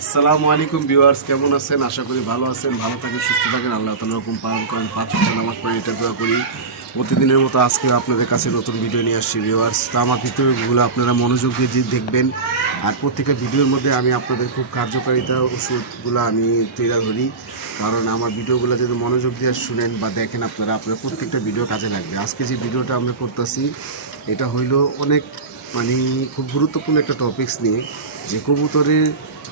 আসসালামু আলাইকুম ভিউয়ার্স, কেমন আছেন? আশা করি ভালো আছেন, ভালো থাকেন, সুস্থ থাকেন, আল্লাহ তাআলার হুকুম পালন করেন, 5 ওয়াক্ত নামাজ পড়ে এটা দোয়া করি। প্রতিদিনের মতো আজকে আপনাদের কাছে নতুন ভিডিও নিয়ে আসছি ভিউয়ার্স। তো আমার ভিডিওগুলো আপনারা মনোযোগ দিয়ে দেখবেন, আর প্রত্যেকটা ভিডিওর মধ্যে আমি আপনাদের খুব কার্যকারিতা ওষুধগুলো আমি তুলে ধরি, কারণ আমার ভিডিওগুলো যদি মনোযোগ দিয়ে শুনেন বা দেখেন আপনারা প্রত্যেকটা ভিডিও কাজে লাগবে। আজকে যে ভিডিওটা আমরা করতেছি এটা হইলো অনেক খুব গুরুত্বপূর্ণ একটা টপিকস নিয়ে, যে কবুতরের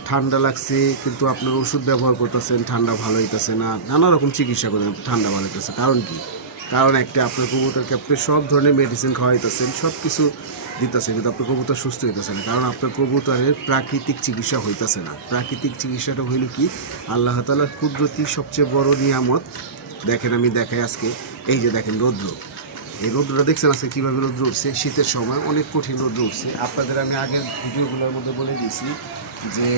ঠান্ডা লাগছে কিন্তু আপনার ওষুধ ব্যবহার করতেছেন, ঠান্ডা ভালো হইতেছে না, নানা রকম চিকিৎসা করেন, ঠান্ডা ভালো হইতেছে। কারণ কি? কারণ একটা, আপনার কবুতরকে আপনি সব ধরনের মেডিসিন খাওয়াইতেছেন, সব কিছু দিতেছে, কিন্তু আপনার কবুতর সুস্থ হইতেছে না, কারণ আপনার কবুতরের প্রাকৃতিক চিকিৎসা হইতেছে না। প্রাকৃতিক চিকিৎসাটা হইল কি? আল্লাহ তাআলার কুদরতি সবচেয়ে বড় নিয়ামত। দেখেন, আমি দেখাই আজকে। এই যে দেখেন রৌদ্র, এই রৌদ্রটা দেখছেন আজকে কীভাবে রৌদ্র উঠছে। শীতের সময় অনেক কঠিন রৌদ্র উঠছে। আপনাদের আমি আগের ভিডিওগুলোর মধ্যে বলে দিয়েছি যে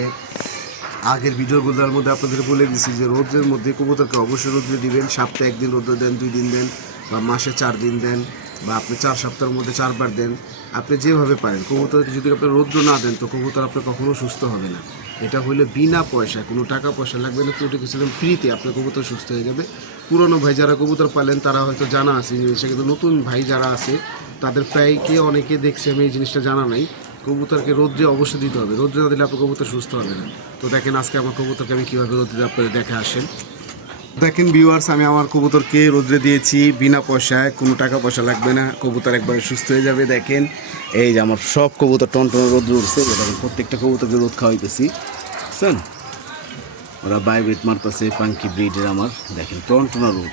আপনাদের বলে দিয়েছি যে রৌদ্রের মধ্যে কবুতরকে অবশ্যই রৌদ্রে দিবেন। সপ্তাহে 1 দিন রৌদ্র দেন, 2 দিন দেন, বা মাসে 4 দিন দেন, বা আপনি 4 সপ্তাহের মধ্যে 4 বার দেন। আপনি যেভাবে পারেন কবুতরকে যদি আপনি রৌদ্র না দেন তো কবুতর আপনার কখনো সুস্থ হবে না। এটা হইলে বিনা পয়সায়, কোনো টাকা পয়সা লাগবে না, কোনো কিছু ফ্রিতে আপনার কবুতর সুস্থ হয়ে যাবে। পুরনো ভাই যারা কবুতর পালেন তারা হয়তো জানা আছে এই জিনিসটা, কিন্তু নতুন ভাই যারা আছে তাদের প্রায়কে অনেকে দেখছে আমি এই জিনিসটা জানা নাই। কবুতরকে রোদ্রে অবশ্যই দিতে হবে, রোদ্রে না দিলে আপনার কবুতর সুস্থ হবে না। তো দেখেন আজকে আমার কবুতরকে আমি কীভাবে রোদ্রে আপনাদের দেখে আসেন। দেখেন ভিউয়ার্স, আমি আমার কবুতরকে রোদ্রে দিয়েছি বিনা পয়সায়, কোনো টাকা পয়সা লাগবে না, কবুতর একবারে সুস্থ হয়ে যাবে। দেখেন এই যে আমার সব কবুতর টনটন রোদ্রে উঠছে। দেখেন প্রত্যেকটা কবুতরকে রোদ খাওয়াইতেছি, বুঝছেন? ওরা বাইবেট মারতেছে, পাঙ্কি ব্রিডের আমার। দেখেন টনটনা রোদ,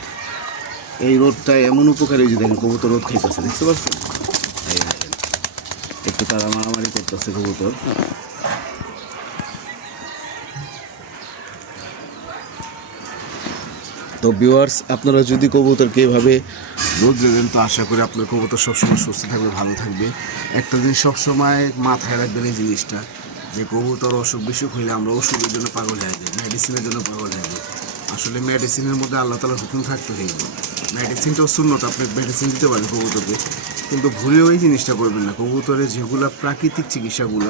এই রোদটা এমন উপকারী যে দেখেন কবুতর রোদ খাইতেছে, দেখতে পাচ্ছেন? এই দেখেন একটু তারা মারামারি করতেছে কবুতর। তো ভিউয়ার্স, আপনারা যদি কবুতরকে এভাবে রোদ্রে দেন তো আশা করি আপনার কবুতর সবসময় সুস্থ থাকবে, ভালো থাকবে। একটা জিনিস সবসময় মাথায় রাখবেন, এই জিনিসটা, যে কবুতর অসুখ বিসুখ হইলে আমরা ওষুধের জন্য পাগল হয়ে যাই, মেডিসিনের জন্য পাগল হয়ে যাই। আসলে মেডিসিনের মধ্যে আল্লাহ তাআলার হুকুম থাকতে হইব। মেডিসিনটাও সুন্নত, আপনি মেডিসিন দিতে পারেন কবুতরকে, কিন্তু ভুলেও এই জিনিসটা করবেন না। কবুতরের যেগুলো প্রাকৃতিক চিকিৎসাগুলো,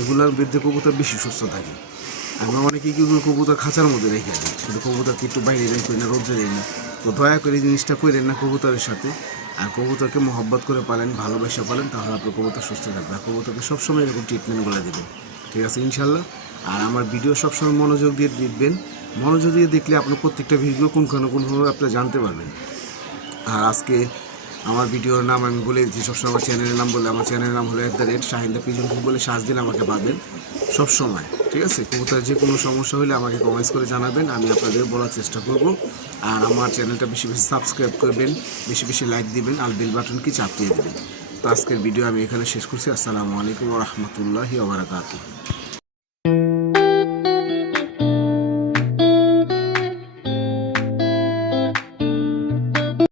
এগুলোর বিরুদ্ধে কবুতর বেশি সুস্থ থাকে। আমরা অনেকেই কিন্তু কবুতর খাঁচার মধ্যে রেখে দিই, কিন্তু কবুতরকে একটু বাইরে রেখে না, রোদ্রে দেয় না। তো দয়া করে এই জিনিসটা করেন না কবুতরের সাথে। আর কবুতরকে মহব্বত করে পালেন, ভালোবাসা পালেন, তাহলে আপনার কবুতর সুস্থ থাকবে। আর কবুতরকে সবসময় এরকম ট্রিটমেন্টগুলো দেবেন, ঠিক আছে ইনশাল্লাহ। আর আমার ভিডিও সবসময় মনোযোগ দিয়ে দেখবেন, মনোযোগ দিয়ে দেখলে আপনার প্রত্যেকটা ভিডিও কোনভাবে আপনি জানতে পারবেন। আর আজকে আমার ভিডিওর নাম আমি বলে দিচ্ছি, সবসময় আমার চ্যানেলের নাম বলে, আমার চ্যানেলের নাম হলো @শাহিন দা পিজন কুক বলে সার্চ দিলে আমাকে পাবেন সবসময়, ঠিক আছে? কবুতরের যে কোনো সমস্যা হলে আমাকে কমেন্টস করে জানাবেন, আমি আপনাদের বলার চেষ্টা করব। আর আমার চ্যানেলটা বেশি বেশি সাবস্ক্রাইব করবেন, বেশি বেশি লাইক দিবেন, আর বেল বাটন কি চাপিয়ে দেবেন। তো আজকের ভিডিও আমি এখানে শেষ করছি। আসসালামু আলাইকুম ওয়া রাহমাতুল্লাহি ওয়া বারাকাতুহু।